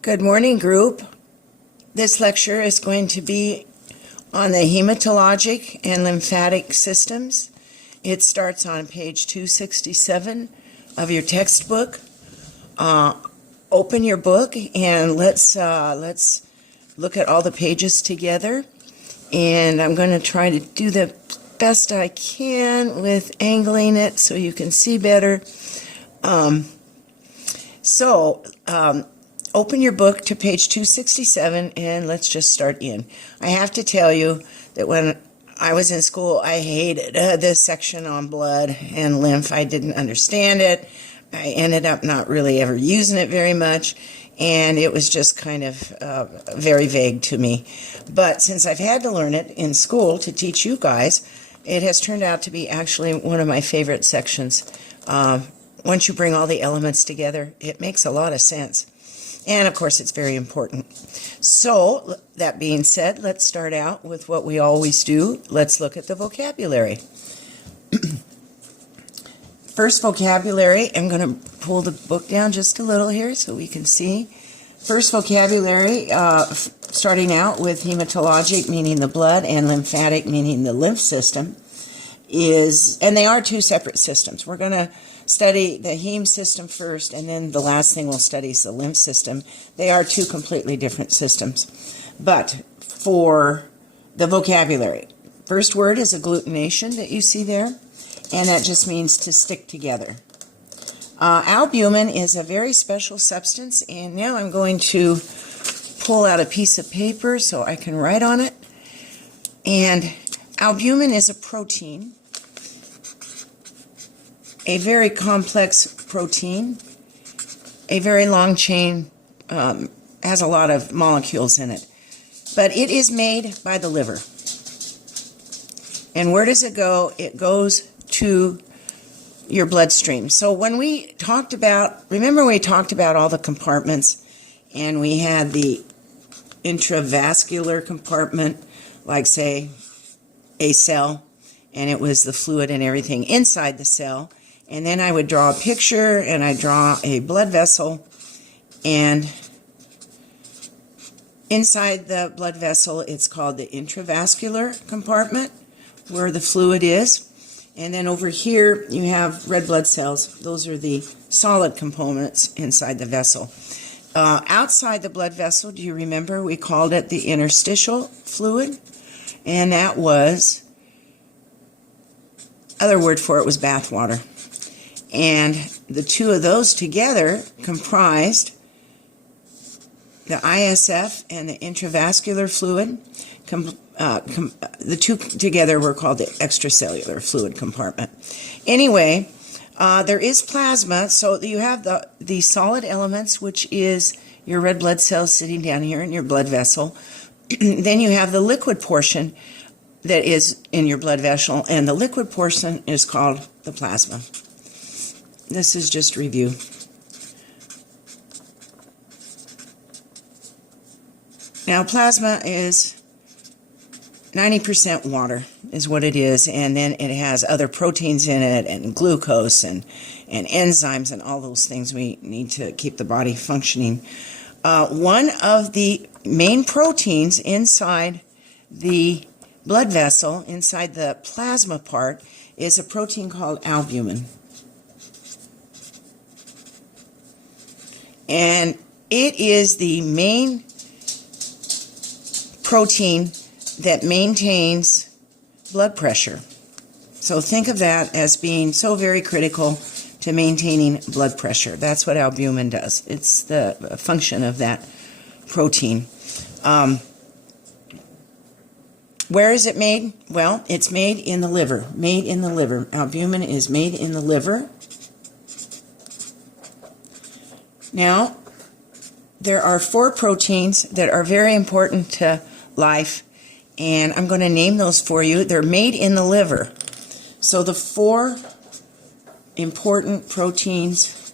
Good morning, group. This lecture is going to be on the hematologic and lymphatic systems. It starts on page 267 of your textbook. Open your book and let's look at all the pages together. And I'm going to try to do the best I can with angling it so you can see better. Open your book to page 267 and let's just start in. I have to tell you that when I was in school, I hated this section on blood and lymph. I didn't understand it. I ended up not really ever using it very much, and it was just kind of very vague to me. But since I've had to learn it in school to teach you guys, it has turned out to be actually one of my favorite sections. Once you bring all the elements together, it makes a lot of sense. And of course, it's very important. So, that being said, let's start out with what we always do. Let's look at the vocabulary. First vocabulary, I'm going to pull the book down just a little here so we can see. First vocabulary, starting out with hematologic, meaning the blood, and lymphatic, meaning the lymph system, and they are two separate systems. We're going to study the heme system first, and then the last thing we'll study is the lymph system. They are two completely different systems. But for the vocabulary, first word is agglutination that you see there, and that just means to stick together. Albumin is a very special substance, and now I'm going to pull out a piece of paper so I can write on it. And albumin is a protein, a very complex protein, a very long chain, has a lot of molecules in it. But it is made by the liver. And where does it go? It goes to your bloodstream. So when we talked about, remember we talked about all the compartments, and we had the intravascular compartment, like say a cell, and it was the fluid and everything inside the cell. And then I would draw a picture, and I draw a blood vessel, and inside the blood vessel, it's called the intravascular compartment, where the fluid is. And then over here, you have red blood cells. Those are the solid components inside the vessel. Outside the blood vessel, do you remember we called it the interstitial fluid? And that was, other word for it was bath water. And the two of those together comprised the ISF and the intravascular fluid. The two together were called the extracellular fluid compartment. Anyway, there is plasma, so you have the solid elements, which is your red blood cells sitting down here in your blood vessel. Then you have the liquid portion that is in your blood vessel, and the liquid portion is called the plasma. This is just review. Now, plasma is 90% water is what it is, and then it has other proteins in it, and glucose, and enzymes, and all those things we need to keep the body functioning. One of the main proteins inside the blood vessel, inside the plasma part, is a protein called albumin. And it is the main protein that maintains blood pressure. So think of that as being so very critical to maintaining blood pressure. That's what albumin does. It's the function of that protein. Where is it made? Well, it's made in the liver. Made in the liver. Albumin is made in the liver. Now, there are 4 proteins that are very important to life, and I'm going to name those for you. They're made in the liver. So the 4 important proteins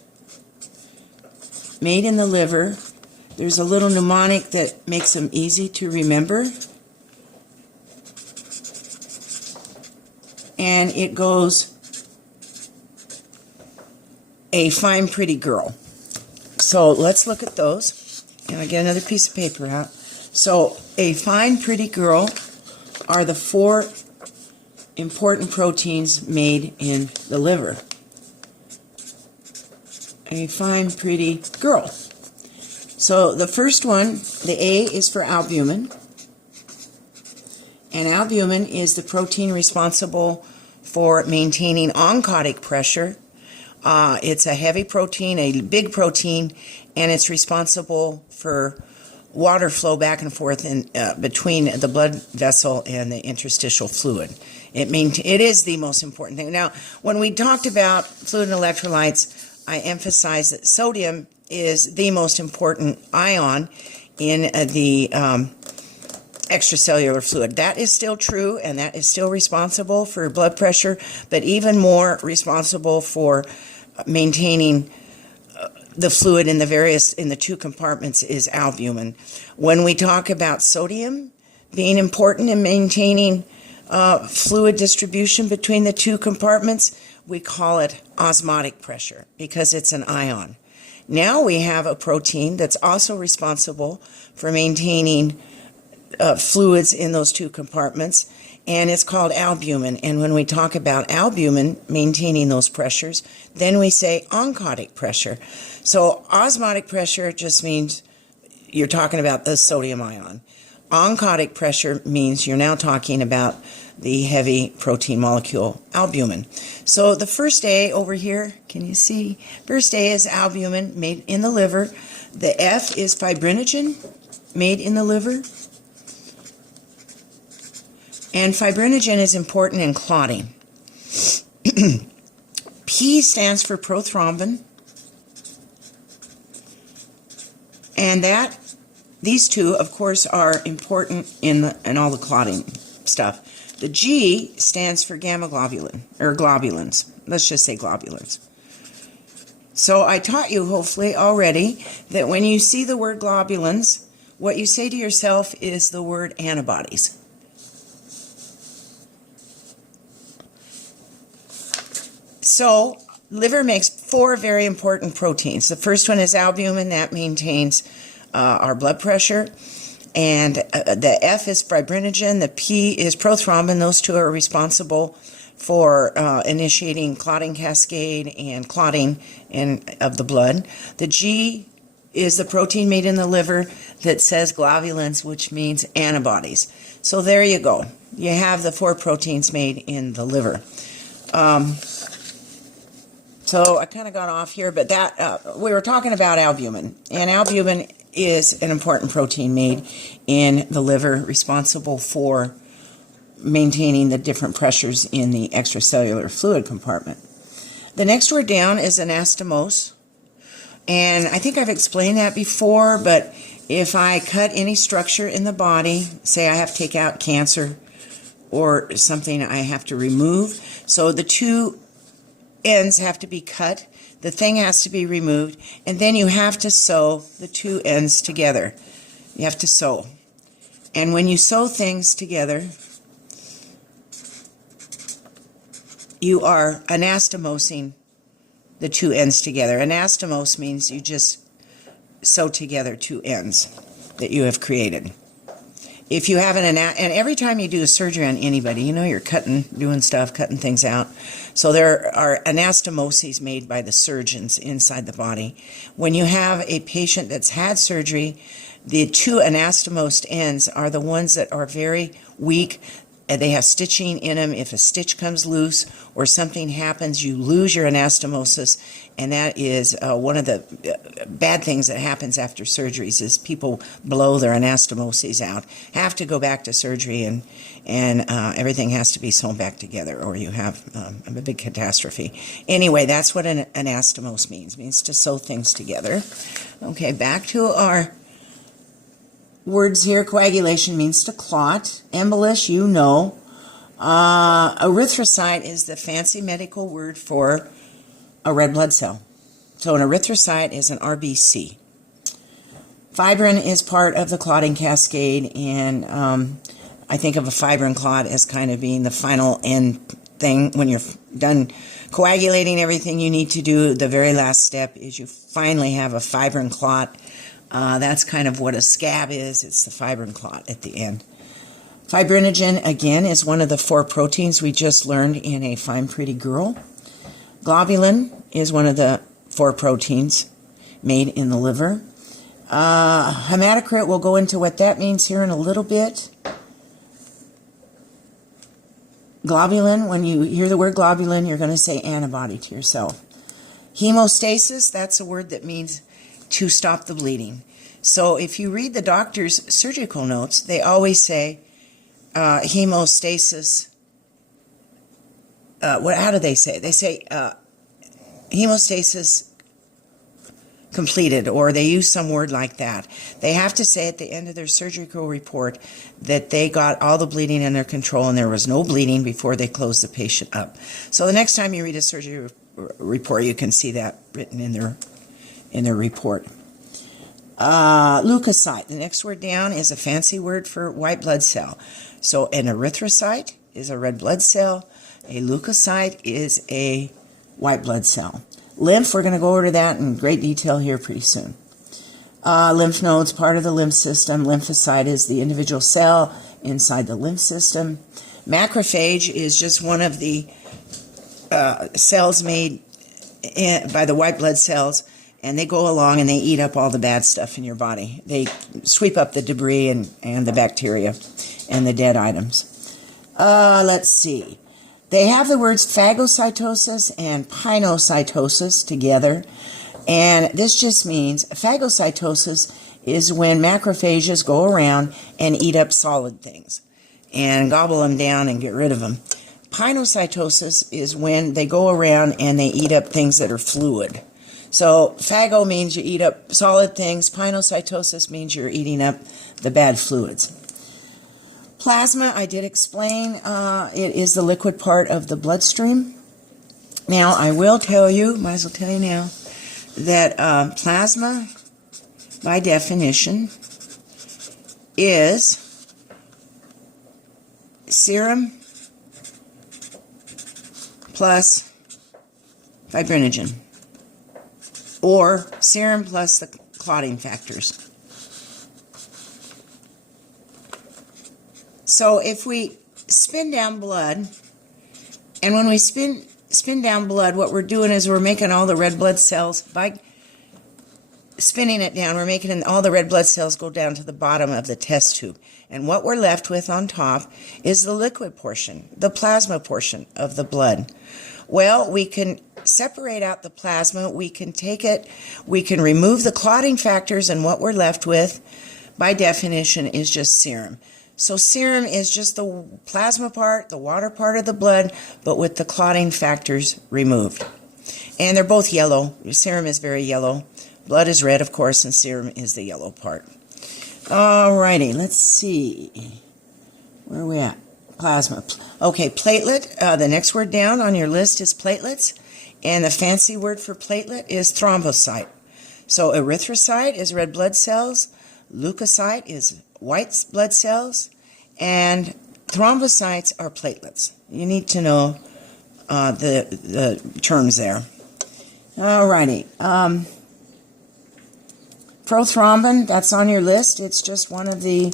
made in the liver, there's a little mnemonic that makes them easy to remember. And it goes, a fine pretty girl. So let's look at those. And I get another piece of paper out. So a fine, pretty girl are the 4 important proteins made in the liver. A fine, pretty girl. So the first one, the A, is for albumin. And albumin is the protein responsible for maintaining oncotic pressure. It's a heavy protein, a big protein, and it's responsible for water flow back and forth between the blood vessel and the interstitial fluid. It is the most important thing. Now, when we talked about fluid and electrolytes, I emphasized that sodium is the most important ion in the extracellular fluid. That is still true, and that is still responsible for blood pressure, but even more responsible for maintaining the fluid in the 2 compartments is albumin. When we talk about sodium being important in maintaining fluid distribution between the 2 compartments, we call it osmotic pressure because it's an ion. Now we have a protein that's also responsible for maintaining fluids in those 2 compartments, and it's called albumin. And when we talk about albumin maintaining those pressures, then we say oncotic pressure. So osmotic pressure just means you're talking about the sodium ion. Oncotic pressure means you're now talking about the heavy protein molecule albumin. So the first A over here, can you see? First A is albumin made in the liver. The F is fibrinogen made in the liver. And fibrinogen is important in clotting. P stands for prothrombin. And these 2, of course, are important in all the clotting stuff. The G stands for gamma globulin, or globulins. Let's just say globulins. So I taught you, hopefully, already that when you see the word globulins, what you say to yourself is the word antibodies. So, liver makes 4 very important proteins. The first one is albumin. That maintains our blood pressure. And the F is fibrinogen. The P is prothrombin. Those 2 are responsible for initiating clotting cascade and clotting of the blood. The G is the protein made in the liver that says globulins, which means antibodies. So there you go. You have the 4 proteins made in the liver. So I kind of got off here, but we were talking about albumin, and albumin is an important protein made in the liver responsible for maintaining the different pressures in the extracellular fluid compartment. The next word down is anastomose, and I think I've explained that before, but if I cut any structure in the body, say I have to take out cancer or something I have to remove, so the 2 ends have to be cut, the thing has to be removed, and then you have to sew the 2 ends together. You have to sew. And when you sew things together, you are anastomosing the 2 ends together. Anastomose means you just sew together 2 ends that you have created. If you have and every time you do a surgery on anybody, you know you're cutting things out. So there are anastomoses made by the surgeons inside the body. When you have a patient that's had surgery, the 2 anastomosed ends are the ones that are very weak. They have stitching in them. If a stitch comes loose or something happens, you lose your anastomosis, and that is one of the bad things that happens after surgeries is people blow their anastomoses out, have to go back to surgery, and everything has to be sewn back together, or you have a big catastrophe. Anyway, that's what an anastomose means. It means to sew things together. Okay, back to our words here. Coagulation means to clot. Embolus, you know. Erythrocyte is the fancy medical word for a red blood cell. So an erythrocyte is an RBC. Fibrin is part of the clotting cascade, and I think of a fibrin clot as kind of being the final end thing. When you're done coagulating everything you need to do, the very last step is you finally have a fibrin clot That's kind of what a scab is. It's the fibrin clot at the end. Fibrinogen, again, is one of the 4 proteins we just learned in A Fine Pretty Girl. Globulin is one of the 4 proteins made in the liver. Hematocrit, we'll go into what that means here in a little bit. Globulin, when you hear the word globulin, you're going to say antibody to yourself. Hemostasis, that's a word that means to stop the bleeding. So if you read the doctor's surgical notes, they always say hemostasis. How do they say it? They say hemostasis completed, or they use some word like that. They have to say at the end of their surgical report that they got all the bleeding under control and there was no bleeding before they closed the patient up. So the next time you read a surgery report, you can see that written in their report. Leukocyte, the next word down, is a fancy word for white blood cell. So an erythrocyte is a red blood cell. A leukocyte is a white blood cell. Lymph, we're going to go over to that in great detail here pretty soon. Lymph nodes, part of the lymph system. Lymphocyte is the individual cell inside the lymph system. Macrophage is just one of the cells made by the white blood cells, and they go along and they eat up all the bad stuff in your body. They sweep up the debris and the bacteria and the dead items. Let's see. They have the words phagocytosis and pinocytosis together, and this just means phagocytosis is when macrophages go around and eat up solid things and gobble them down and get rid of them. Pinocytosis is when they go around and they eat up things that are fluid. So phago means you eat up solid things. Pinocytosis means you're eating up the bad fluids. Plasma, I did explain, it is the liquid part of the bloodstream. Now, I will tell you, might as well tell you now, that plasma, by definition, is serum plus fibrinogen, or serum plus the clotting factors. So if we spin down blood, and when we spin down blood, what we're doing is we're making all the red blood cells, by spinning it down, we're making all the red blood cells go down to the bottom of the test tube. And what we're left with on top is the liquid portion, the plasma portion of the blood. Well, we can separate out the plasma, we can take it, we can remove the clotting factors, and what we're left with, by definition, is just serum. So serum is just the plasma part, the water part of the blood, but with the clotting factors removed. And they're both yellow. Serum is very yellow. Blood is red, of course, and serum is the yellow part. Alrighty, let's see. Where are we at? Plasma. Okay, platelet. The next word down on your list is platelets. And the fancy word for platelet is thrombocyte. So erythrocyte is red blood cells. Leukocyte is white blood cells, and thrombocytes are platelets. You need to know the terms there. Alrighty. Prothrombin, that's on your list. It's just one of the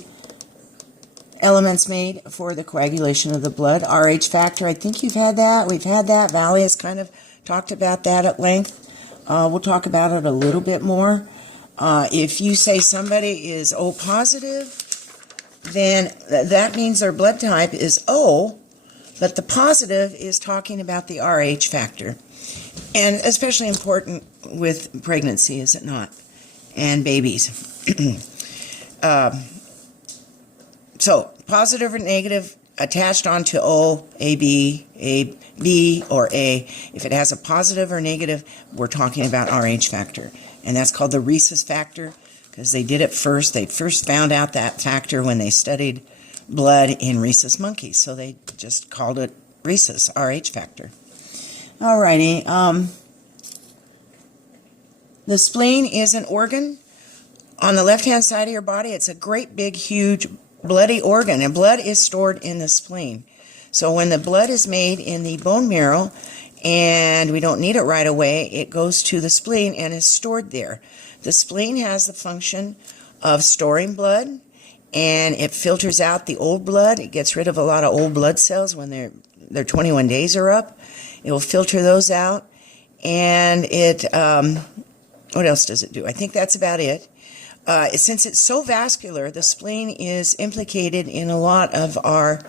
elements made for the coagulation of the blood. RH factor, I think you've had that. We've had that. Valley has kind of talked about that at length. We'll talk about it a little bit more. If you say somebody is O positive, then that means their blood type is O, but the positive is talking about the RH factor. And especially important with pregnancy, is it not? And babies. So, positive or negative attached onto O, AB, A, B, or A. If it has a positive or negative, we're talking about RH factor. And that's called the rhesus factor, because they did it first. They first found out that factor when they studied blood in rhesus monkeys. So they just called it rhesus, RH factor. Alrighty. The spleen is an organ. On the left-hand side of your body, it's a great big, huge, bloody organ. And blood is stored in the spleen. So when the blood is made in the bone marrow, and we don't need it right away, it goes to the spleen and is stored there. The spleen has the function of storing blood, and it filters out the old blood. It gets rid of a lot of old blood cells when their 21 days are up. It will filter those out, and it, what else does it do? I think that's about it. Since it's so vascular, the spleen is implicated in a lot of our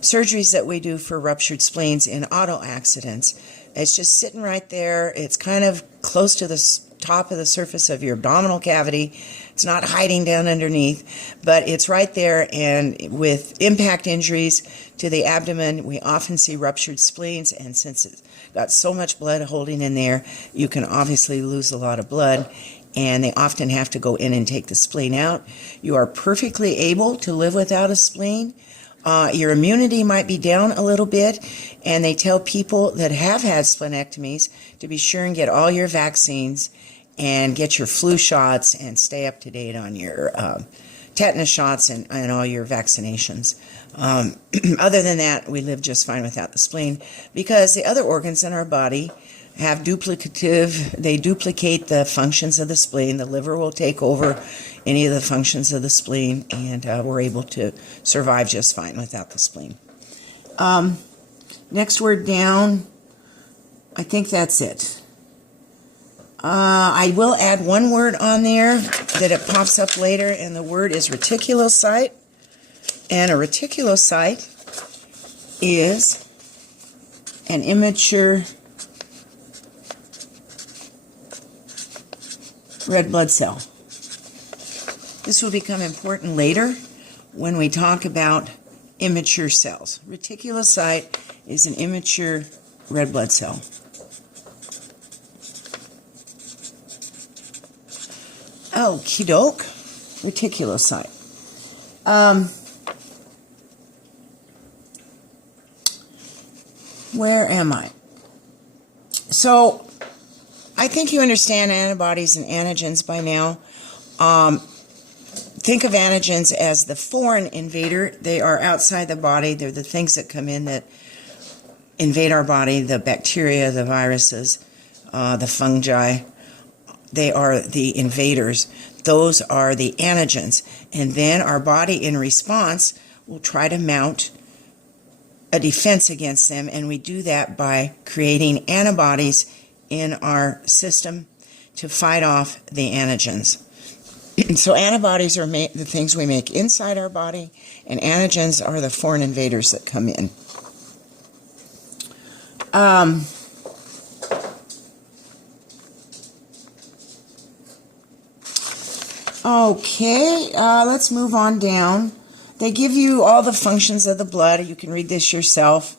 surgeries that we do for ruptured spleens in auto accidents. It's just sitting right there. It's kind of close to the top of the surface of your abdominal cavity. It's not hiding down underneath, but it's right there, and with impact injuries to the abdomen, we often see ruptured spleens, and since it's got so much blood holding in there, you can obviously lose a lot of blood, and they often have to go in and take the spleen out. You are perfectly able to live without a spleen. Your immunity might be down a little bit, and they tell people that have had splenectomies to be sure and get all your vaccines and get your flu shots and stay up to date on your tetanus shots and all your vaccinations. Other than that, we live just fine without the spleen, because the other organs in our body have they duplicate the functions of the spleen. The liver will take over any of the functions of the spleen, and we're able to survive just fine without the spleen. Next word down, I think that's it. I will add one word on there that it pops up later, and the word is reticulocyte. And a reticulocyte is an immature red blood cell. This will become important later when we talk about immature cells. Reticulocyte is an immature red blood cell. Okie doke, reticulocyte. Where am I? So, I think you understand antibodies and antigens by now. Think of antigens as the foreign invader. They are outside the body. They're the things that come in that invade our body, the bacteria, the viruses, the fungi. They are the invaders. Those are the antigens. And then our body, in response, will try to mount a defense against them, and we do that by creating antibodies in our system to fight off the antigens. So antibodies are the things we make inside our body, and antigens are the foreign invaders that come in. Okay, let's move on down. They give you all the functions of the blood. You can read this yourself.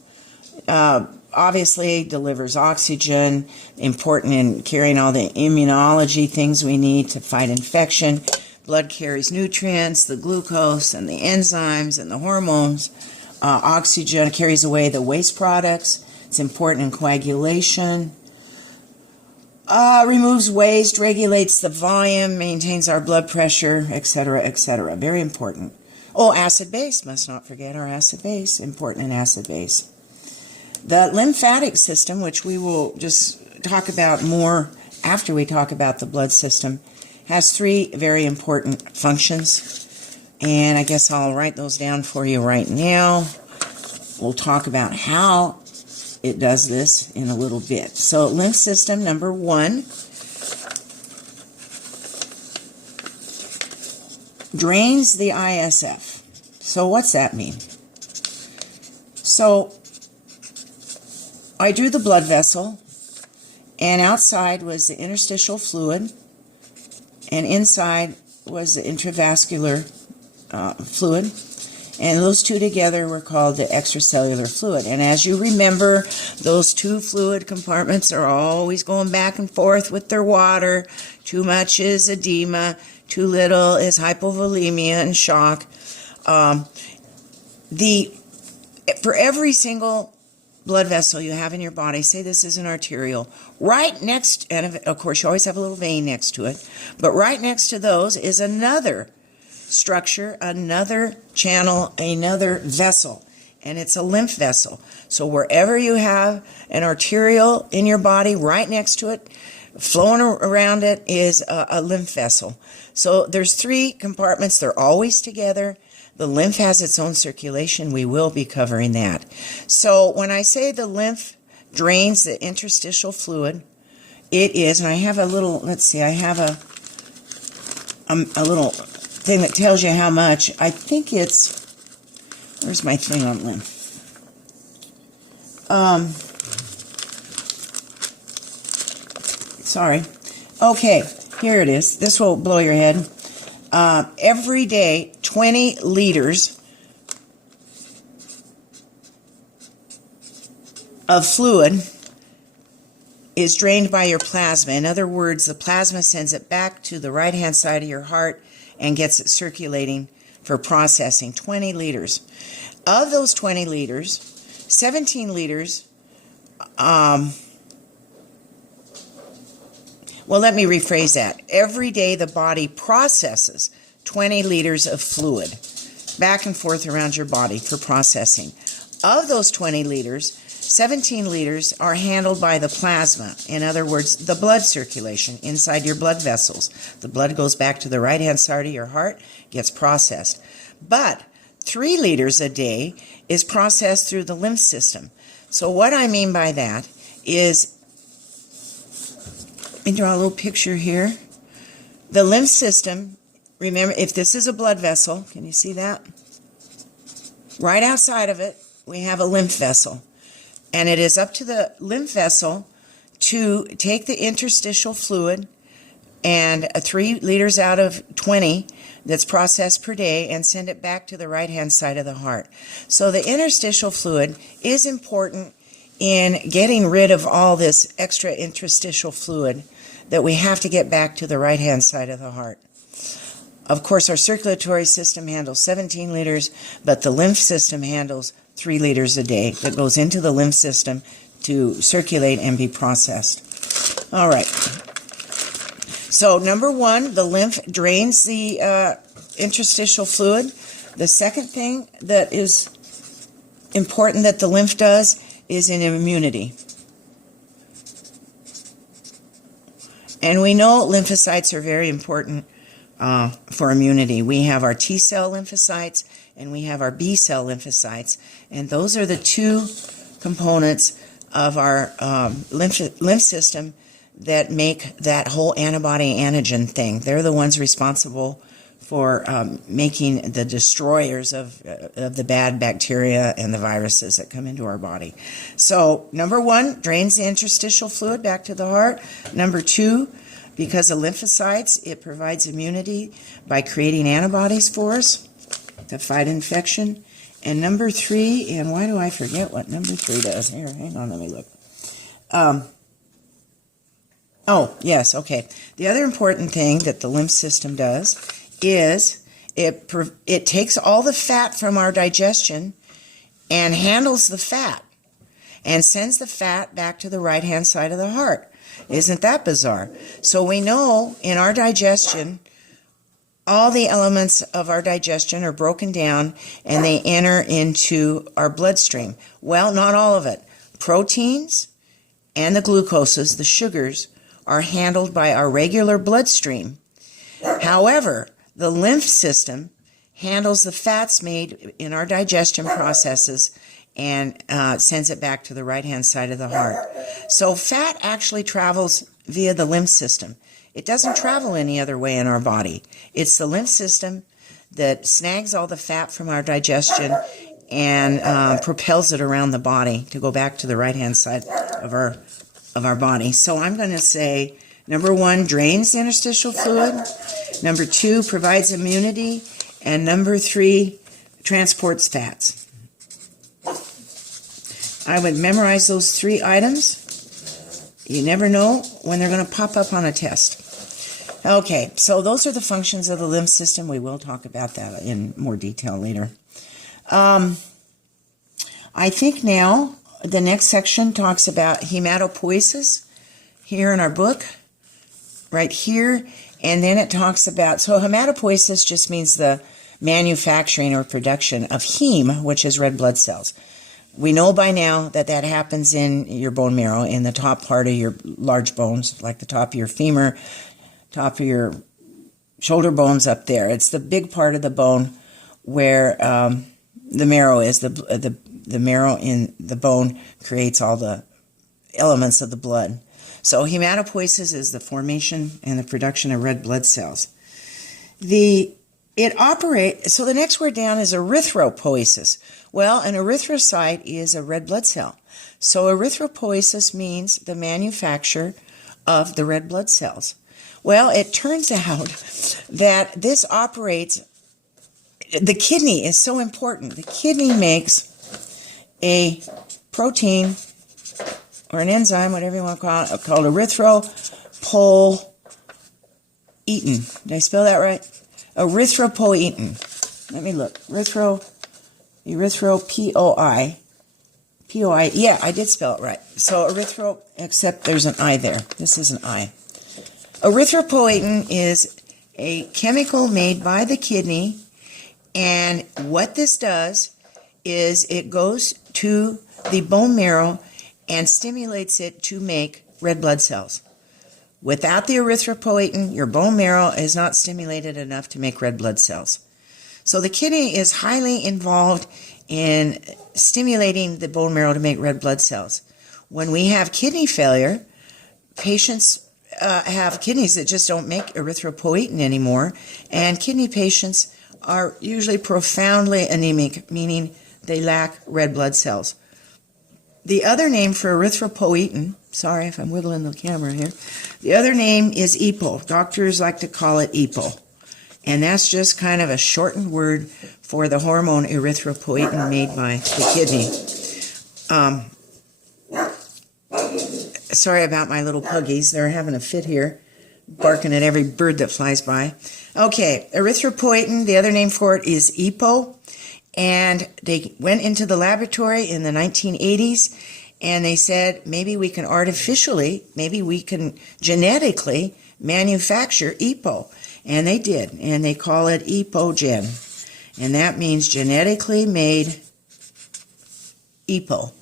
Obviously, delivers oxygen, important in carrying all the immunology things we need to fight infection. Blood carries nutrients, the glucose, and the enzymes, and the hormones. Oxygen carries away the waste products. It's important in coagulation. Removes waste, regulates the volume, maintains our blood pressure, etc., etc. Very important. Oh, acid base. Must not forget our acid base. Important in acid base. The lymphatic system, which we will just talk about more after we talk about the blood system, has three very important functions. And I guess I'll write those down for you right now. We'll talk about how it does this in a little bit. So, lymph system, number one, drains the ISF. So what's that mean? So I drew the blood vessel, and outside was the interstitial fluid, and inside was the intravascular fluid, and those two together were called the extracellular fluid. And as you remember, those two fluid compartments are always going back and forth with their water. Too much is edema, too little is hypovolemia and shock. For every single blood vessel you have in your body, say this is an arterial, right next, and of course you always have a little vein next to it, but right next to those is another structure, another channel, another vessel, and it's a lymph vessel. So wherever you have an arterial in your body, right next to it, Flowing around it is a lymph vessel. So there's 3 compartments. They're always together. The lymph has its own circulation. We will be covering that. So when I say the lymph drains the interstitial fluid, it is, and I have a little, let's see, I have a little thing that tells you how much. I think it's, where's my thing on lymph? Sorry. Okay, here it is. This will blow your head. Every day, 20 liters of fluid is drained by your plasma. In other words, the plasma sends it back to the right-hand side of your heart and gets it circulating for processing. 20 liters. Of those 20 liters, 17 liters, well, let me rephrase that. Every day the body processes 20 liters of fluid back and forth around your body for processing. Of those 20 liters, 17 liters are handled by the plasma. In other words, the blood circulation inside your blood vessels. The blood goes back to the right-hand side of your heart, gets processed. But 3 liters a day is processed through the lymph system. So what I mean by that is, let me draw a little picture here. The lymph system, remember, if this is a blood vessel, can you see that? Right outside of it, we have a lymph vessel. And it is up to the lymph vessel to take the interstitial fluid and 3 liters out of 20 that's processed per day and send it back to the right-hand side of the heart. So the interstitial fluid is important in getting rid of all this extra interstitial fluid that we have to get back to the right-hand side of the heart. Of course, our circulatory system handles 17 liters, but the lymph system handles 3 liters a day that goes into the lymph system to circulate and be processed. All right. So, number 1, the lymph drains the interstitial fluid. The second thing that is important that the lymph does is in immunity. And we know lymphocytes are very important for immunity. We have our T cell lymphocytes and we have our B cell lymphocytes, and those are the 2 components of our lymph system that make that whole antibody antigen thing. They're the ones responsible for making the destroyers of the bad bacteria and the viruses that come into our body. So, number 1, drains the interstitial fluid back to the heart. Number 2, because of lymphocytes, it provides immunity by creating antibodies for us to fight infection. And number 3, and why do I forget what number 3 does? Here, hang on, let me look. Oh, yes, okay. The other important thing that the lymph system does is it takes all the fat from our digestion and handles the fat and sends the fat back to the right-hand side of the heart. Isn't that bizarre? So we know in our digestion, all the elements of our digestion are broken down and they enter into our bloodstream. Well, not all of it. Proteins and the glucoses, the sugars, are handled by our regular bloodstream. However, the lymph system handles the fats made in our digestion processes and sends it back to the right-hand side of the heart. So fat actually travels via the lymph system. It doesn't travel any other way in our body. It's the lymph system that snags all the fat from our digestion and propels it around the body to go back to the right-hand side of our body. So I'm going to say, number 1, drains the interstitial fluid. Number 2, provides immunity. And number 3, transports fats. I would memorize those 3 items. You never know when they're going to pop up on a test. Okay, so those are the functions of the lymph system. We will talk about that in more detail later. I think now the next section talks about hematopoiesis here in our book, right here. And then it talks about, so hematopoiesis just means the manufacturing or production of heme, which is red blood cells. We know by now that that happens in your bone marrow, in the top part of your large bones, like the top of your femur, top of your shoulder bones up there. It's the big part of the bone where the marrow is. The marrow in the bone creates all the elements of the blood. So hematopoiesis is the formation and the production of red blood cells. So the next word down is erythropoiesis. Well, an erythrocyte is a red blood cell. So erythropoiesis means the manufacture of the red blood cells. Well, it turns out that this operates, the kidney is so important. The kidney makes a protein or an enzyme, whatever you want to call it, called erythropoietin. Did I spell that right? Erythropoietin. Let me look. Erythropoi. Yeah, I did spell it right. So except there's an I there. This is an I. Erythropoietin is a chemical made by the kidney, and what this does is it goes to the bone marrow and stimulates it to make red blood cells. Without the erythropoietin, your bone marrow is not stimulated enough to make red blood cells. So the kidney is highly involved in stimulating the bone marrow to make red blood cells. When we have kidney failure, patients have kidneys that just don't make erythropoietin anymore, and kidney patients are usually profoundly anemic, meaning they lack red blood cells. The other name for erythropoietin, sorry if I'm wiggling the camera here, the other name is EPO. Doctors like to call it EPO. And that's just kind of a shortened word for the hormone erythropoietin made by the kidney. Sorry about my little puggies. They're having a fit here, barking at every bird that flies by. Okay, erythropoietin, the other name for it is EPO. And they went into the laboratory in the 1980s, and they said, maybe we can genetically manufacture EPO. And they did, and they call it EPOGen. And that means genetically made EPO.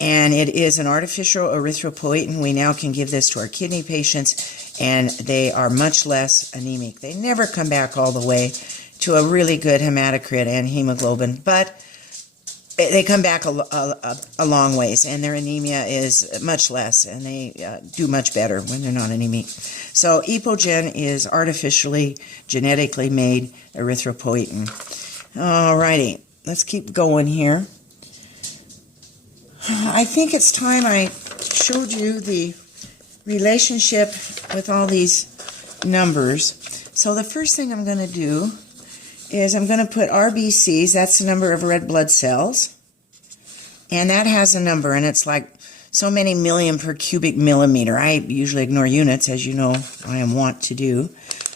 And it is an artificial erythropoietin. We now can give this to our kidney patients, and they are much less anemic. They never come back all the way to a really good hematocrit and hemoglobin, but they come back a long ways, and their anemia is much less, and they do much better when they're not anemic. So EPOGen is artificially, genetically made erythropoietin. All righty, let's keep going here. I think it's time I showed you the relationship with all these numbers. So the first thing I'm going to do is I'm going to put RBCs, that's the number of red blood cells, and that has a number, and it's like so many million per cubic millimeter. I usually ignore units, as you know I am wont to do.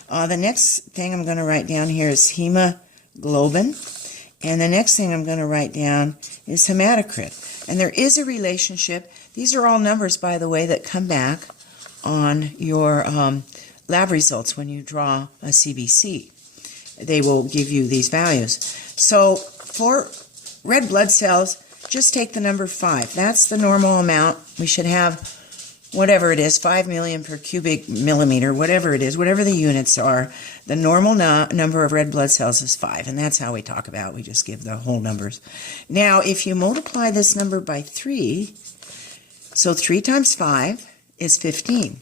The next thing I'm going to write down here is hemoglobin, and the next thing I'm going to write down is hematocrit. And there is a relationship. These are all numbers, by the way, that come back on your lab results when you draw a CBC. They will give you these values. So for red blood cells, just take the number 5. That's the normal amount. We should have whatever it is, 5 million per cubic millimeter, whatever it is, whatever the units are. The normal number of red blood cells is 5, and that's how we talk about it. We just give the whole numbers. Now, if you multiply this number by 3, so 3 times 5 is 15.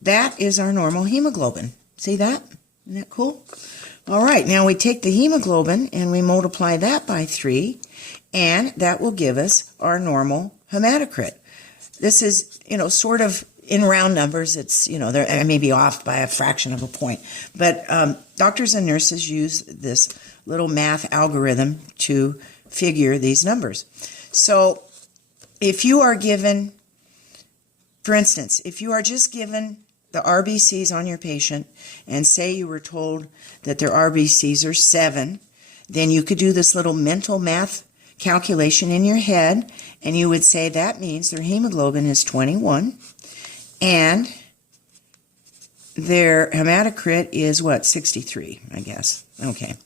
That is our normal hemoglobin. See that? Isn't that cool? All right, now we take the hemoglobin and we multiply that by 3, and that will give us our normal hematocrit. This is, sort of in round numbers. It's, I may be off by a fraction of a point, but doctors and nurses use this little math algorithm to figure these numbers. So if you are given, for instance, if you are just given the RBCs on your patient, and say you were told that their RBCs are 7, then you could do this little mental math calculation in your head, and you would say that means their hemoglobin is 21, and their hematocrit is what, 63, I guess. Okay.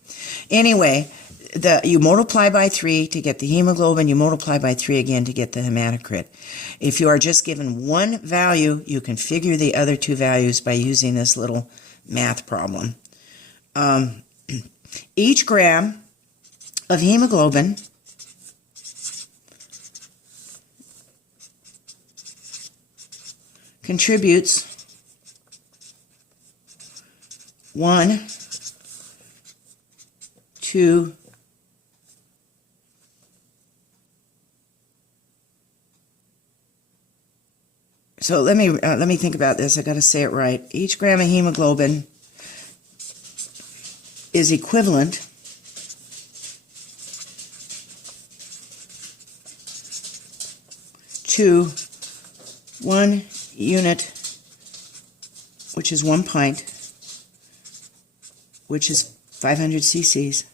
Anyway, you multiply by 3 to get the hemoglobin, you multiply by 3 again to get the hematocrit. If you are just given one value, you can figure the other two values by using this little math problem. Each gram of hemoglobin contributes 1, 2, so let me think about this. I got to say it right. Each gram of hemoglobin is equivalent to 1 unit, which is 1 pint, which is 500 cc's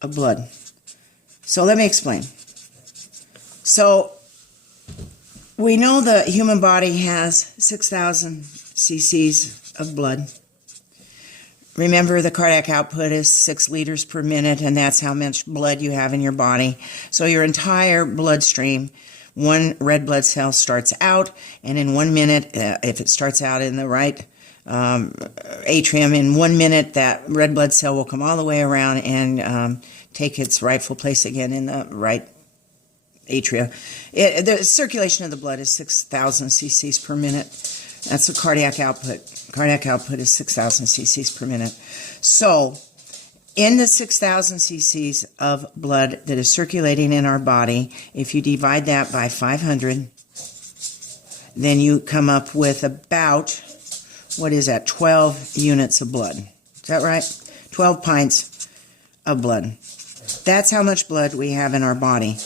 of blood. So let me explain. So we know the human body has 6,000 cc's of blood. Remember, the cardiac output is 6 liters per minute, and that's how much blood you have in your body. So your entire bloodstream, one red blood cell starts out, and in 1 minute, if it starts out in the right atrium, in 1 minute that red blood cell will come all the way around and take its rightful place again in the right atria. The circulation of the blood is 6,000 cc's per minute. That's the cardiac output. Cardiac output is 6,000 cc's per minute. So in the 6,000 cc's of blood that is circulating in our body, if you divide that by 500, then you come up with about, what is that, 12 units of blood. Is that right? 12 pints of blood. That's how much blood we have in our body.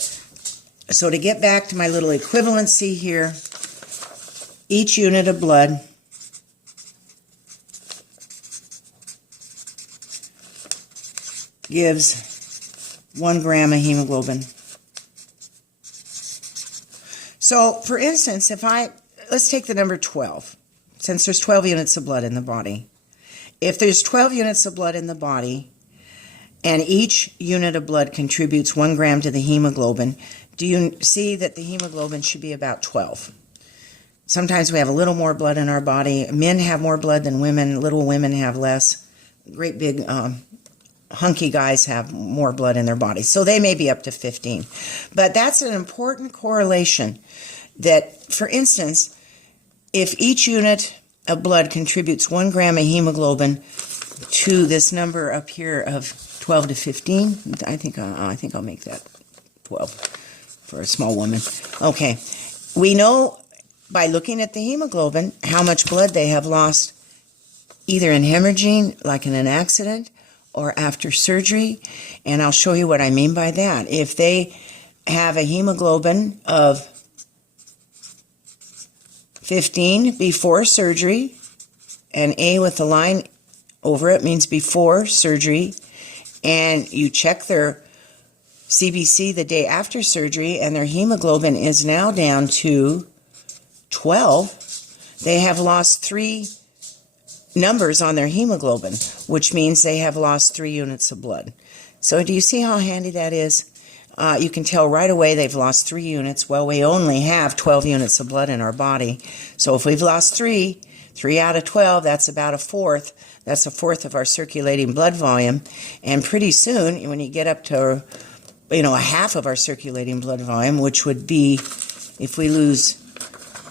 So to get back to my little equivalency here, each unit of blood gives 1 gram of hemoglobin. So, for instance, let's take the number 12, since there's 12 units of blood in the body. If there's 12 units of blood in the body, and each unit of blood contributes 1 gram to the hemoglobin, do you see that the hemoglobin should be about 12? Sometimes we have a little more blood in our body. Men have more blood than women. Little women have less. Great big hunky guys have more blood in their body. So they may be up to 15. But that's an important correlation that, for instance, if each unit of blood contributes 1 gram of hemoglobin to this number up here of 12 to 15, I think I'll make that 12 for a small woman. Okay, we know by looking at the hemoglobin how much blood they have lost either in hemorrhaging, like in an accident, or after surgery, and I'll show you what I mean by that. If they have a hemoglobin of 15 before surgery, and A with the line over it means before surgery, and you check their CBC the day after surgery, and their hemoglobin is now down to 12, they have lost 3 numbers on their hemoglobin, which means they have lost 3 units of blood. So do you see how handy that is? You can tell right away they've lost 3 units. Well, we only have 12 units of blood in our body. So if we've lost 3 out of 12, that's about a fourth. That's a fourth of our circulating blood volume. And pretty soon, when you get up to, a half of our circulating blood volume, which would be, if we lose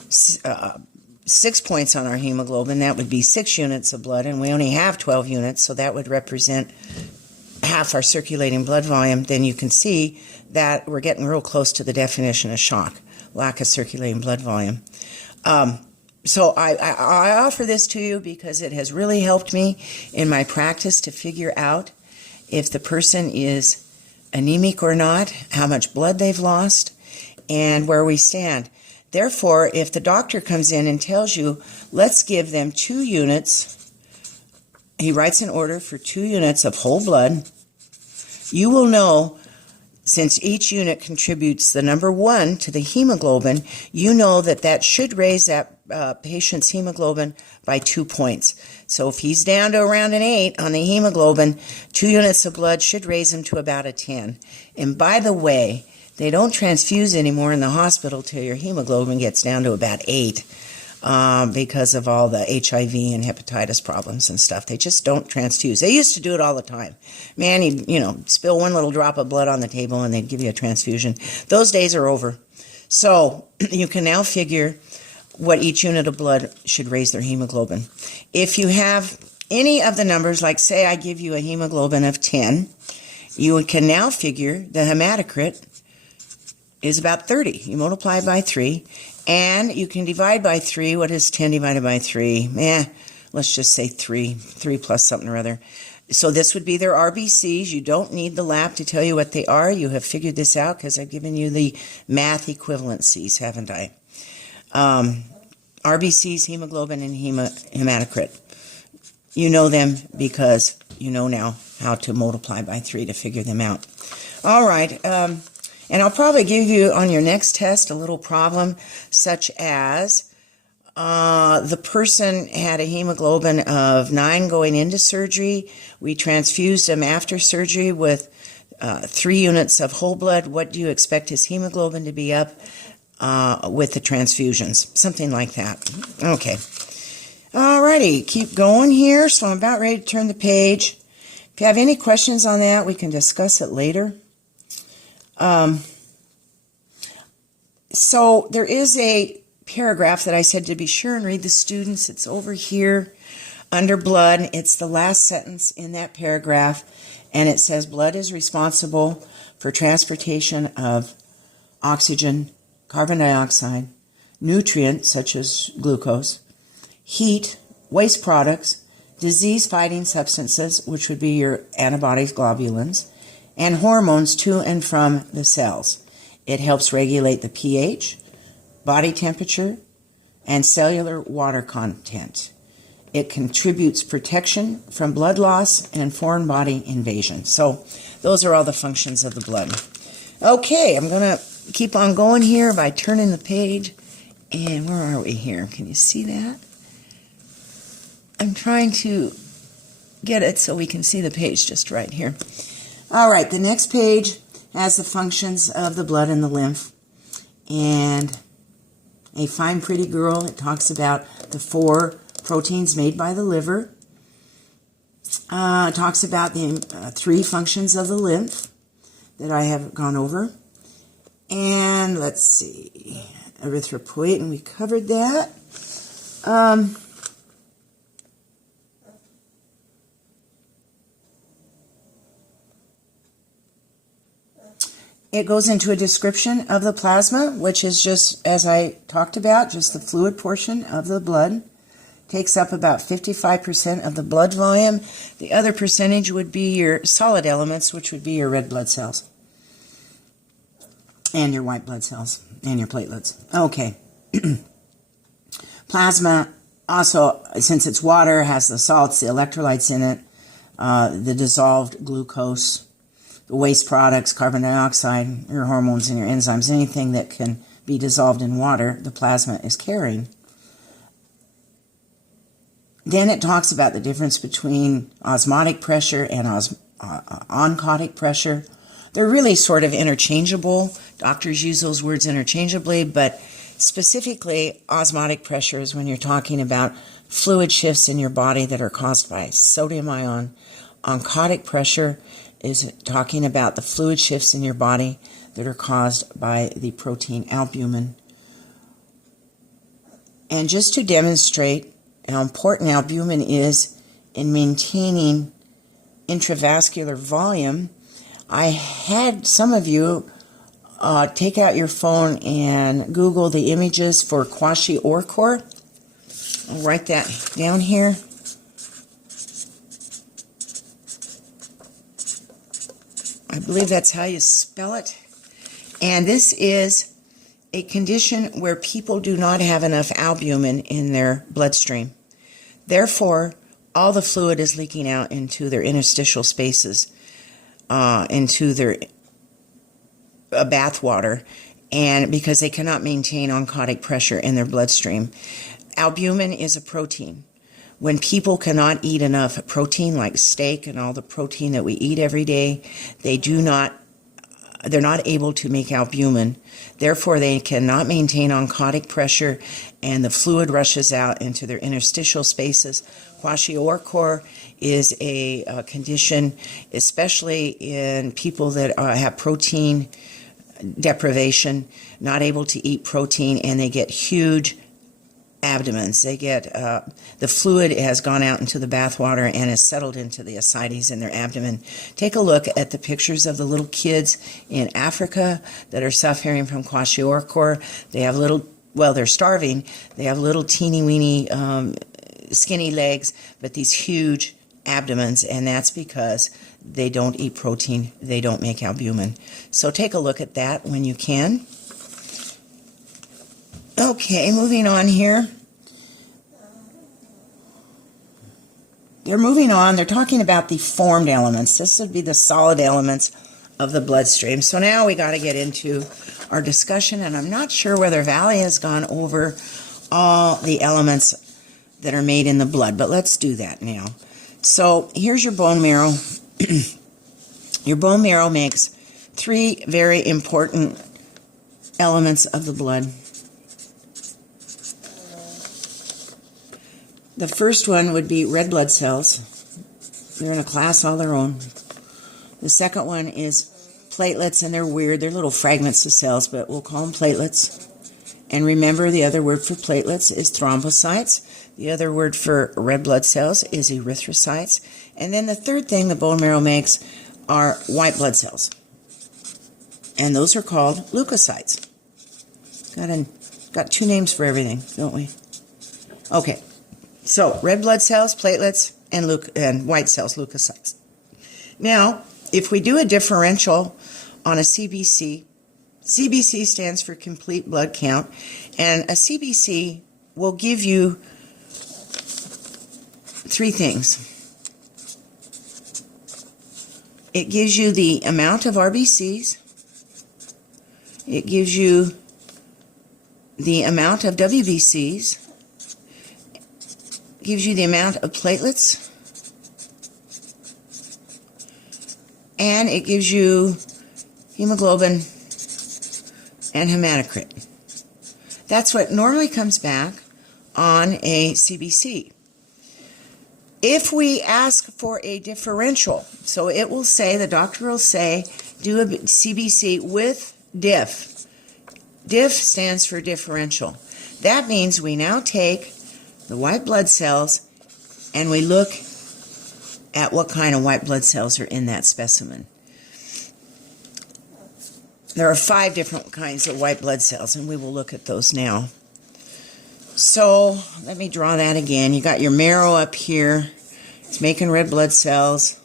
6 points on our hemoglobin, that would be 6 units of blood, and we only have 12 units, so that would represent half our circulating blood volume. Then you can see that we're getting real close to the definition of shock, lack of circulating blood volume. So I offer this to you because it has really helped me in my practice to figure out if the person is anemic or not, how much blood they've lost, and where we stand. Therefore, if the doctor comes in and tells you, let's give them 2 units, he writes an order for 2 units of whole blood, you will know, since each unit contributes the number 1 to the hemoglobin, you know that should raise that patient's hemoglobin by 2 points. So if he's down to around an 8 on the hemoglobin, 2 units of blood should raise him to about a 10. And by the way, they don't transfuse anymore in the hospital till your hemoglobin gets down to about 8 because of all the HIV and hepatitis problems and stuff. They just don't transfuse. They used to do it all the time. Man, you'd spill one little drop of blood on the table and they'd give you a transfusion. Those days are over. So you can now figure what each unit of blood should raise their hemoglobin. If you have any of the numbers, like say I give you a hemoglobin of 10, you can now figure the hematocrit is about 30. You multiply by 3, and you can divide by 3. What is 10 divided by 3? Let's just say 3 plus something or other. So this would be their RBCs. You don't need the lab to tell you what they are. You have figured this out because I've given you the math equivalencies, haven't I? RBCs, hemoglobin, and hematocrit. You know them because you know now how to multiply by 3 to figure them out. All right. And I'll probably give you on your next test a little problem such as the person had a hemoglobin of 9 going into surgery. We transfused him after surgery with 3 units of whole blood. What do you expect his hemoglobin to be up with the transfusions? Something like that. Okay. Alrighty, keep going here. So I'm about ready to turn the page. If you have any questions on that, we can discuss it later. So there is a paragraph that I said to be sure and read the students. It's over here under blood. It's the last sentence in that paragraph, and it says blood is responsible for transportation of oxygen, carbon dioxide, nutrients such as glucose, heat, waste products, disease-fighting substances, which would be your antibodies, globulins, and hormones to and from the cells. It helps regulate the pH, body temperature, and cellular water content. It contributes protection from blood loss and foreign body invasion. So those are all the functions of the blood. Okay, I'm going to keep on going here by turning the page. And where are we here? Can you see that? I'm trying to get it so we can see the page just right here. All right, the next page has the functions of the blood and the lymph. And a fine, pretty girl, it talks about the 4 proteins made by the liver. It talks about the 3 functions of the lymph that I have gone over. And let's see, erythropoietin, we covered that. It goes into a description of the plasma, which is just, as I talked about, just the fluid portion of the blood. Takes up about 55% of the blood volume. The other percentage would be your solid elements, which would be your red blood cells. And your white blood cells. And your platelets. Okay. Plasma also, since it's water, has the salts, the electrolytes in it, the dissolved glucose, the waste products, carbon dioxide, your hormones and your enzymes, anything that can be dissolved in water, the plasma is carrying. Then it talks about the difference between osmotic pressure and oncotic pressure. They're really sort of interchangeable. Doctors use those words interchangeably, but specifically osmotic pressure is when you're talking about fluid shifts in your body that are caused by sodium ion. Oncotic pressure is talking about the fluid shifts in your body that are caused by the protein albumin. And just to demonstrate how important albumin is in maintaining intravascular volume, I had some of you take out your phone and Google the images for kwashiorkor. I'll write that down here. I believe that's how you spell it. And this is a condition where people do not have enough albumin in their bloodstream. Therefore, all the fluid is leaking out into their interstitial spaces, into their bath water, and because they cannot maintain oncotic pressure in their bloodstream. Albumin is a protein. When people cannot eat enough protein, like steak and all the protein that we eat every day, they're not able to make albumin. Therefore, they cannot maintain oncotic pressure, and the fluid rushes out into their interstitial spaces. Kwashiorkor is a condition, especially in people that have protein deprivation, not able to eat protein, and they get huge abdomens. They get the fluid has gone out into the bathwater and has settled into the ascites in their abdomen. Take a look at the pictures of the little kids in Africa that are suffering from kwashiorkor. They have they're starving. They have little teeny weeny skinny legs, but these huge abdomens, and that's because they don't eat protein. They don't make albumin. So take a look at that when you can. Okay, moving on here. They're moving on. They're talking about the formed elements. This would be the solid elements of the bloodstream. So now we got to get into our discussion, and I'm not sure whether Valley has gone over all the elements that are made in the blood, but let's do that now. So here's your bone marrow. Your bone marrow makes 3 very important elements of the blood. The first one would be red blood cells. They're in a class all their own. The second one is platelets, and they're weird. They're little fragments of cells, but we'll call them platelets. And remember, the other word for platelets is thrombocytes. The other word for red blood cells is erythrocytes. And then the third thing the bone marrow makes are white blood cells. And those are called leukocytes. Got 2 names for everything, don't we? Okay. So, red blood cells, platelets, and white cells, leukocytes. Now, if we do a differential on a CBC, CBC stands for complete blood count, and a CBC will give you 3 things. It gives you the amount of RBCs, it gives you the amount of WBCs, gives you the amount of platelets, and it gives you hemoglobin and hematocrit. That's what normally comes back on a CBC. If we ask for a differential, so it will say, the doctor will say, do a CBC with diff. Diff stands for differential. That means we now take the white blood cells, and we look at what kind of white blood cells are in that specimen. There are 5 different kinds of white blood cells, and we will look at those now. So, let me draw that again. You got your marrow up here. It's making red blood cells.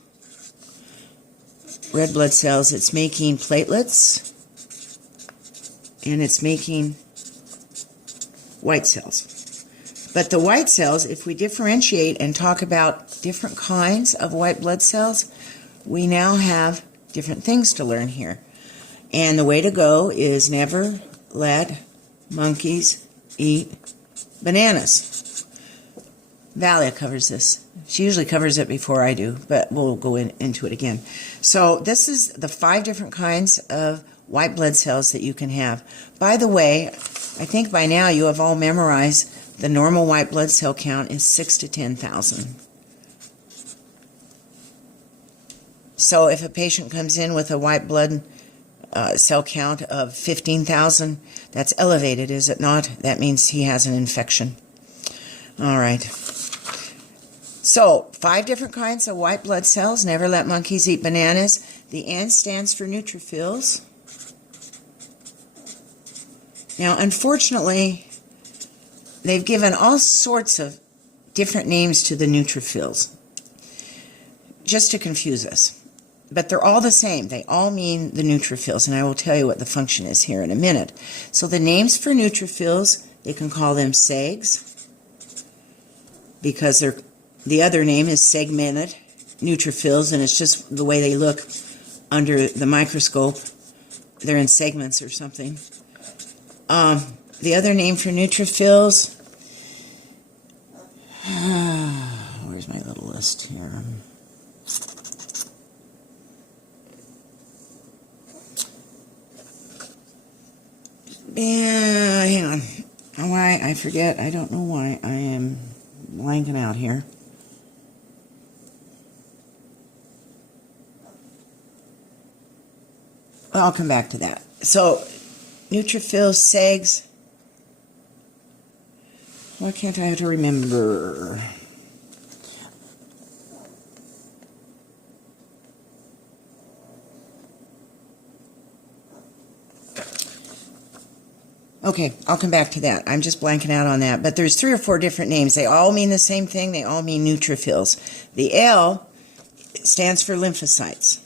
Red blood cells, it's making platelets, and it's making white cells. But the white cells, if we differentiate and talk about different kinds of white blood cells, we now have different things to learn here. And the way to go is never let monkeys eat bananas. Valia covers this. She usually covers it before I do, but we'll go into it again. So this is the 5 different kinds of white blood cells that you can have. By the way, I think by now you have all memorized the normal white blood cell count is 6,000 to 10,000. So if a patient comes in with a white blood cell count of 15,000, that's elevated, is it not? That means he has an infection. All right. So 5 different kinds of white blood cells. Never let monkeys eat bananas. The N stands for neutrophils. Now, unfortunately, they've given all sorts of different names to the neutrophils, just to confuse us. But they're all the same. They all mean the neutrophils, and I will tell you what the function is here in a minute. So the names for neutrophils, they can call them SEGs, because the other name is segmented neutrophils, and it's just the way they look under the microscope. They're in segments or something. The other name for neutrophils list here. Yeah, hang on. Why? I forget. I don't know why I am blanking out here. I'll come back to that. So, neutrophils, segs. Why can't I have to remember? Okay, I'll come back to that. I'm just blanking out on that. But there's 3 or 4 different names. They all mean the same thing. They all mean neutrophils. The L stands for lymphocytes.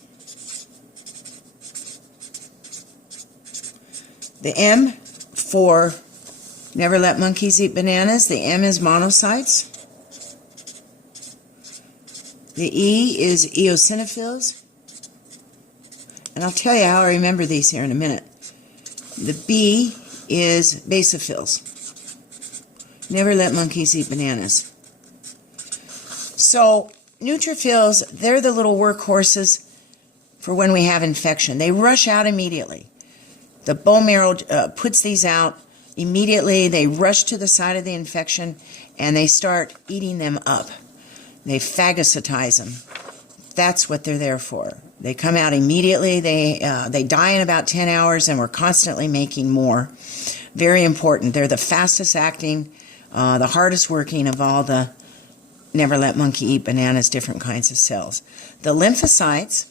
The M for never let monkeys eat bananas. The M is monocytes. The E is eosinophils. And I'll tell you how I remember these here in a minute. The B is basophils. Never let monkeys eat bananas. So, neutrophils, they're the little workhorses for when we have infection. They rush out immediately. The bone marrow puts these out immediately. They rush to the site of the infection and they start eating them up. They phagocytize them. That's what they're there for. They come out immediately. They die in about 10 hours, and we're constantly making more. Very important. They're the fastest acting, the hardest working of all the never let monkey eat bananas, different kinds of cells. The lymphocytes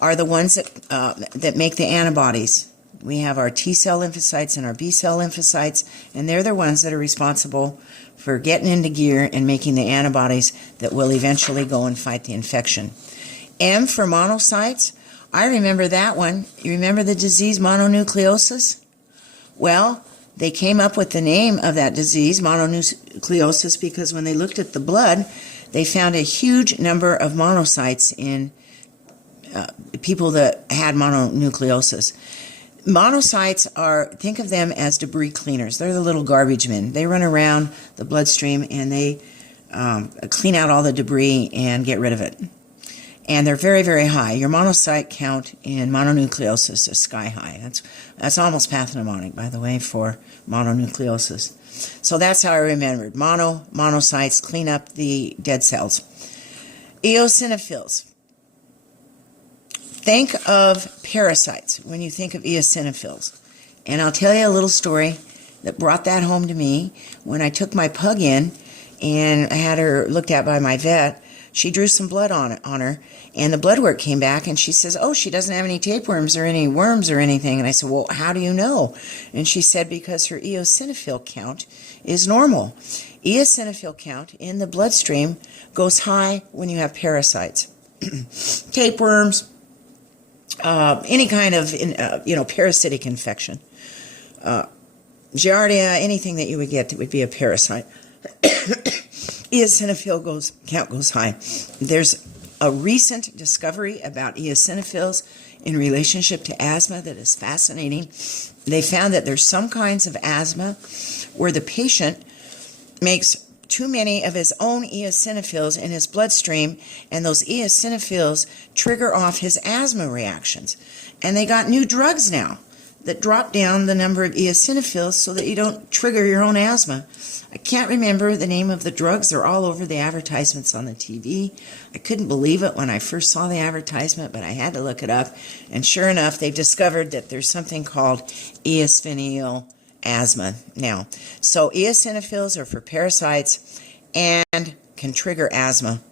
are the ones that make the antibodies. We have our T cell lymphocytes and our B cell lymphocytes, and they're the ones that are responsible for getting into gear and making the antibodies that will eventually go and fight the infection. M for monocytes. I remember that one. You remember the disease mononucleosis? Well, they came up with the name of that disease, mononucleosis, because when they looked at the blood, they found a huge number of monocytes in people that had mononucleosis. Monocytes are, think of them as debris cleaners. They're the little garbage men. They run around the bloodstream and they clean out all the debris and get rid of it. And they're very, very high. Your monocyte count in mononucleosis is sky high. That's almost pathognomonic, by the way, for mononucleosis. So that's how I remembered. Monocytes clean up the dead cells. Eosinophils. Think of parasites when you think of eosinophils. And I'll tell you a little story that brought that home to me. When I took my pug in and I had her looked at by my vet, she drew some blood on her, and the blood work came back, and she says, oh, she doesn't have any tapeworms or any worms or anything. And I said, well, how do you know? And she said, because her eosinophil count is normal. Eosinophil count in the bloodstream goes high when you have parasites. Tapeworms, any kind of parasitic infection. Giardia, anything that you would get that would be a parasite. Eosinophil count goes high. There's a recent discovery about eosinophils in relationship to asthma that is fascinating. They found that there's some kinds of asthma where the patient makes too many of his own eosinophils in his bloodstream, and those eosinophils trigger off his asthma reactions. And they got new drugs now that drop down the number of eosinophils so that you don't trigger your own asthma. I can't remember the name of the drugs. They're all over the advertisements on the TV. I couldn't believe it when I first saw the advertisement, but I had to look it up. And sure enough, they've discovered that there's something called eosinophil asthma now. So eosinophils are for parasites and can trigger asthma.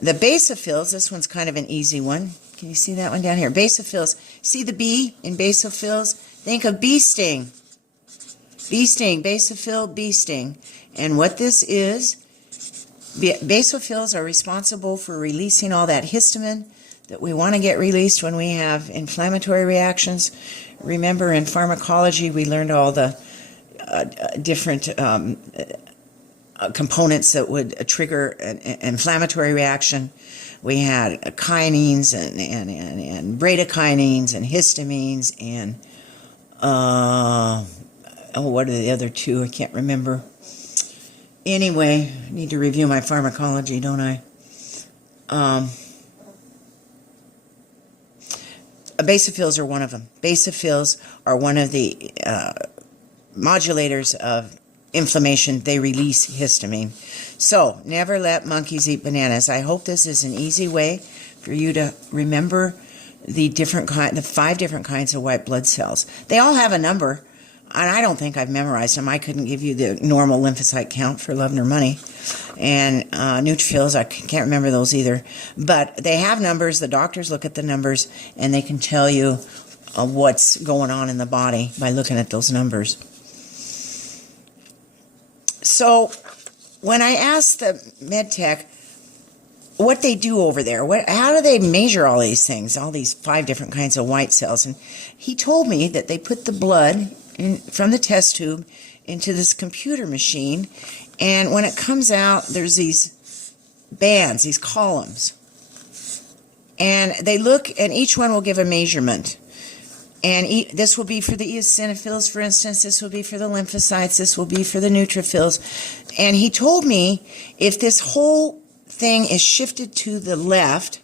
The basophils, this one's kind of an easy one. Can you see that one down here? Basophils. See the B in basophils? Think of bee sting. Bee sting, basophil, bee sting. And what this is, basophils are responsible for releasing all that histamine that we want to get released when we have inflammatory reactions. Remember, in pharmacology, we learned all the different components that would trigger an inflammatory reaction. We had kinines and bradykines and histamines and what are the other two? I can't remember. Anyway, I need to review my pharmacology, don't I? Basophils are one of them. Basophils are one of the modulators of inflammation. They release histamine. So, never let monkeys eat bananas. I hope this is an easy way for you to remember the 5 different kinds of white blood cells. They all have a number, and I don't think I've memorized them. I couldn't give you the normal lymphocyte count for love nor money. And neutrophils, I can't remember those either. But they have numbers. The doctors look at the numbers, and they can tell you what's going on in the body by looking at those numbers. So when I asked the med tech what they do over there, how do they measure all these things, all these 5 different kinds of white cells, and he told me that they put the blood from the test tube into this computer machine, and when it comes out, there's these bands, these columns, and they look, and each one will give a measurement. And this will be for the eosinophils, for instance. This will be for the lymphocytes. This will be for the neutrophils. And he told me if this whole thing is shifted to the left,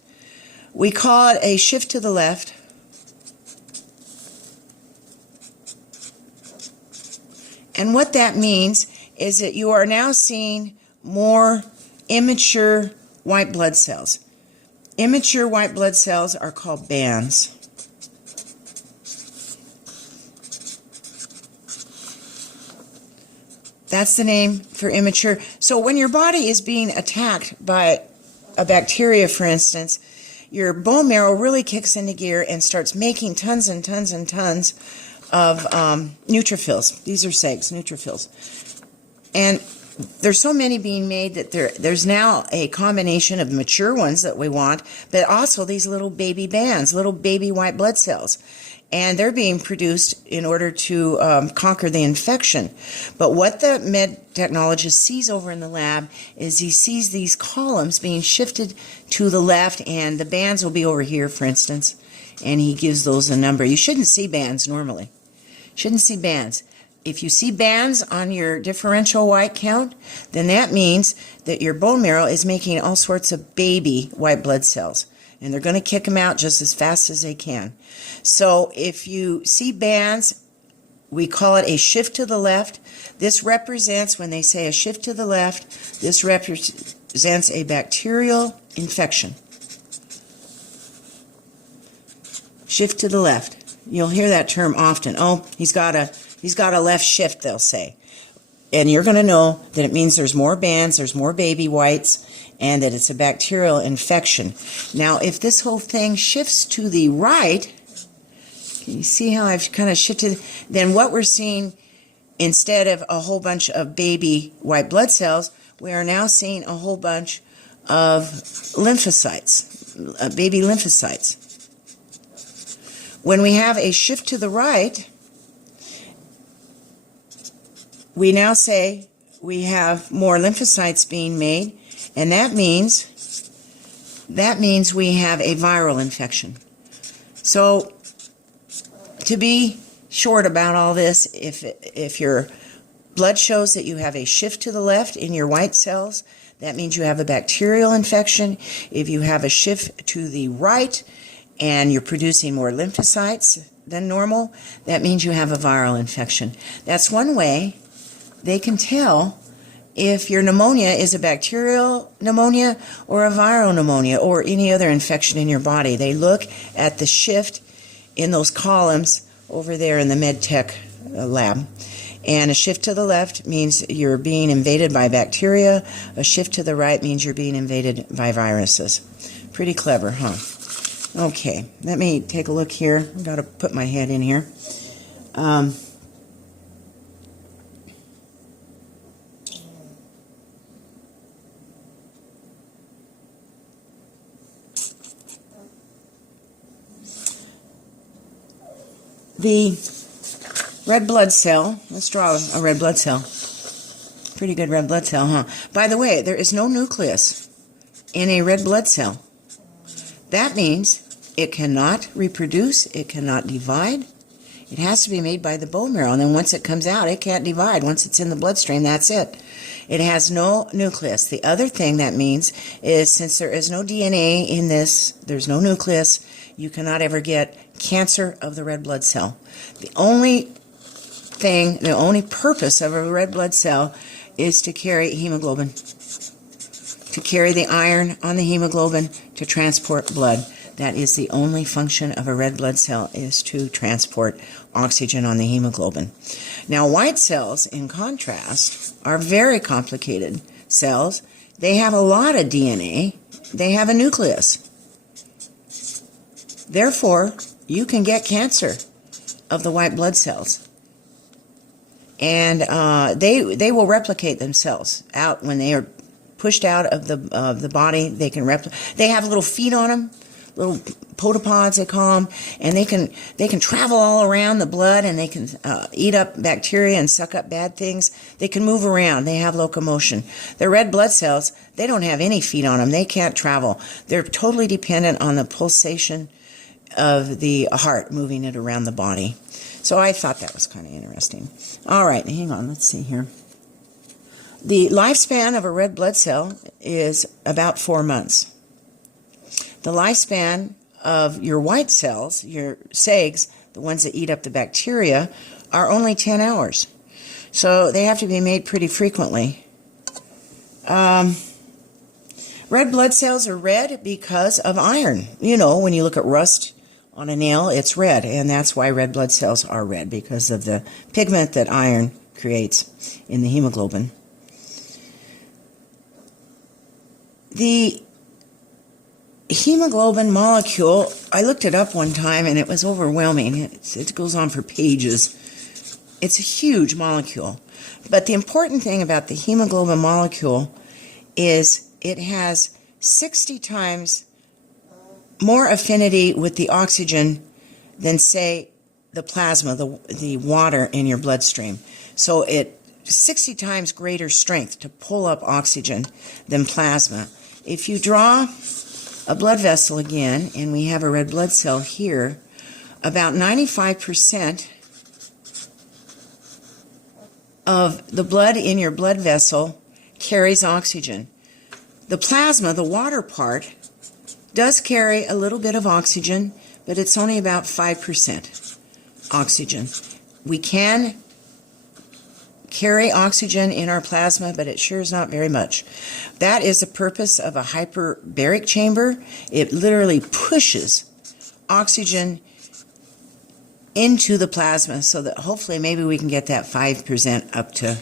we call it a shift to the left. And what that means is that you are now seeing more immature white blood cells. Immature white blood cells are called bands. That's the name for immature. So when your body is being attacked by a bacteria, for instance, your bone marrow really kicks into gear and starts making tons and tons and tons of neutrophils. These are SEGs, neutrophils. And there's so many being made that there's now a combination of mature ones that we want, but also these little baby bands, little baby white blood cells. And they're being produced in order to conquer the infection. But what the med technologist sees over in the lab is he sees these columns being shifted to the left, and the bands will be over here, for instance, and he gives those a number. You shouldn't see bands normally. Shouldn't see bands. If you see bands on your differential white count, then that means that your bone marrow is making all sorts of baby white blood cells. And they're going to kick them out just as fast as they can. So if you see bands, we call it a shift to the left. This represents, when they say a shift to the left, this represents a bacterial infection. Shift to the left. You'll hear that term often. Oh, he's got a left shift, they'll say. And you're going to know that it means there's more bands, there's more baby whites, and that it's a bacterial infection. Now, if this whole thing shifts to the right, can you see how I've kind of shifted? Then what we're seeing, instead of a whole bunch of baby white blood cells, we are now seeing a whole bunch of lymphocytes, baby lymphocytes. When we have a shift to the right, we now say we have more lymphocytes being made, and that means we have a viral infection. So, to be short about all this, if your blood shows that you have a shift to the left in your white cells, that means you have a bacterial infection. If you have a shift to the right and you're producing more lymphocytes than normal, that means you have a viral infection. That's one way they can tell if your pneumonia is a bacterial pneumonia or a viral pneumonia or any other infection in your body. They look at the shift in those columns over there in the med tech lab. And a shift to the left means you're being invaded by bacteria. A shift to the right means you're being invaded by viruses. Pretty clever, huh? Okay, let me take a look here. I've got to put my head in here. The red blood cell, let's draw a red blood cell. Pretty good red blood cell, huh? By the way, there is no nucleus in a red blood cell. That means it cannot reproduce, it cannot divide, It has to be made by the bone marrow, and then once it comes out, it can't divide. Once it's in the bloodstream, that's it. It has no nucleus. The other thing that means is, since there is no DNA in this, there's no nucleus, you cannot ever get cancer of the red blood cell. The only purpose of a red blood cell is to carry hemoglobin, to carry the iron on the hemoglobin, to transport blood. That is the only function of a red blood cell, is to transport oxygen on the hemoglobin. Now, white cells, in contrast, are very complicated cells. They have a lot of DNA. They have a nucleus. Therefore, you can get cancer of the white blood cells. And they will replicate themselves out when they are pushed out of the body. They can They have little feet on them, little podopods they call them, and they can travel all around the blood, and they can eat up bacteria and suck up bad things. They can move around. They have locomotion. The red blood cells, they don't have any feet on them. They can't travel. They're totally dependent on the pulsation of the heart moving it around the body. So I thought that was kind of interesting. All right, hang on. Let's see here. The lifespan of a red blood cell is about 4 months. The lifespan of your white cells, your SEGs, the ones that eat up the bacteria, are only 10 hours. So they have to be made pretty frequently. Red blood cells are red because of iron. You know, when you look at rust on a nail, it's red, and that's why red blood cells are red, because of the pigment that iron creates in the hemoglobin. The hemoglobin molecule, I looked it up one time and it was overwhelming. It goes on for pages. It's a huge molecule. But the important thing about the hemoglobin molecule is it has 60 times more affinity with the oxygen than, say, the plasma, the water in your bloodstream. So it 60 times greater strength to pull up oxygen than plasma. If you draw a blood vessel again, and we have a red blood cell here, about 95% of the blood in your blood vessel carries oxygen. The plasma, the water part, does carry a little bit of oxygen, but it's only about 5% oxygen. We can carry oxygen in our plasma, but it sure is not very much. That is the purpose of a hyperbaric chamber. It literally pushes oxygen into the plasma so that hopefully maybe we can get that 5% up to,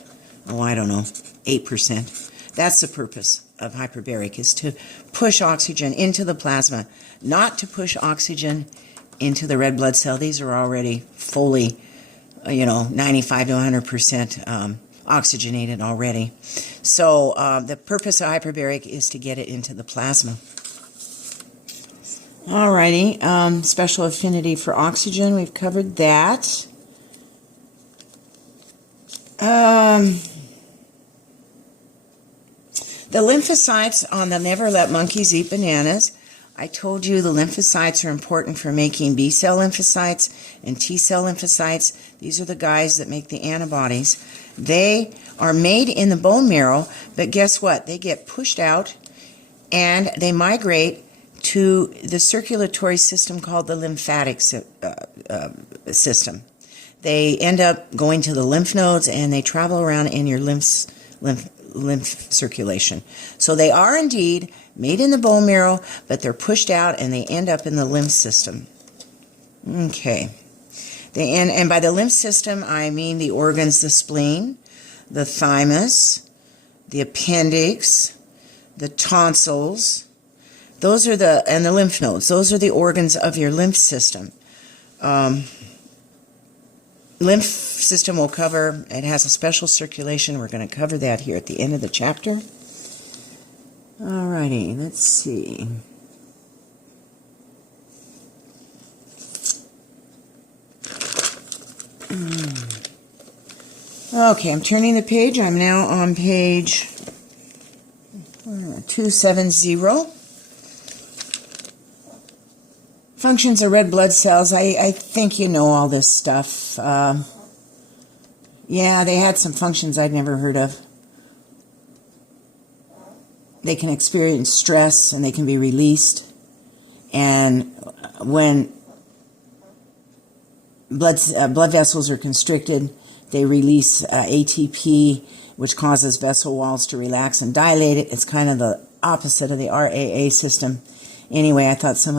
oh, I don't know, 8%. That's the purpose of hyperbaric, is to push oxygen into the plasma, not to push oxygen into the red blood cell. These are already fully 95 to 100% oxygenated already. So the purpose of hyperbaric is to get it into the plasma. Alrighty, special affinity for oxygen, we've covered that. The lymphocytes on the Never Let Monkeys Eat Bananas. I told you the lymphocytes are important for making B-cell lymphocytes and T-cell lymphocytes. These are the guys that make the antibodies. They are made in the bone marrow, but guess what? They get pushed out and they migrate to the circulatory system called the lymphatic system. They end up going to the lymph nodes and they travel around in your lymph circulation. So they are indeed made in the bone marrow, but they're pushed out and they end up in the lymph system. Okay. And by the lymph system, I mean the organs, the spleen, the thymus, the appendix, the tonsils. Those are and the lymph nodes. Those are the organs of your lymph system. Lymph system will cover, it has a special circulation. We're going to cover that here at the end of the chapter. Alrighty, let's see. Okay, I'm turning the page. I'm now on page 270. Functions of red blood cells. I think you know all this stuff. Yeah, they had some functions I'd never heard of. They can experience stress and they can be released. And when blood vessels are constricted, they release ATP, which causes vessel walls to relax and dilate. It's kind of the opposite of the RAA system. Anyway, I thought some of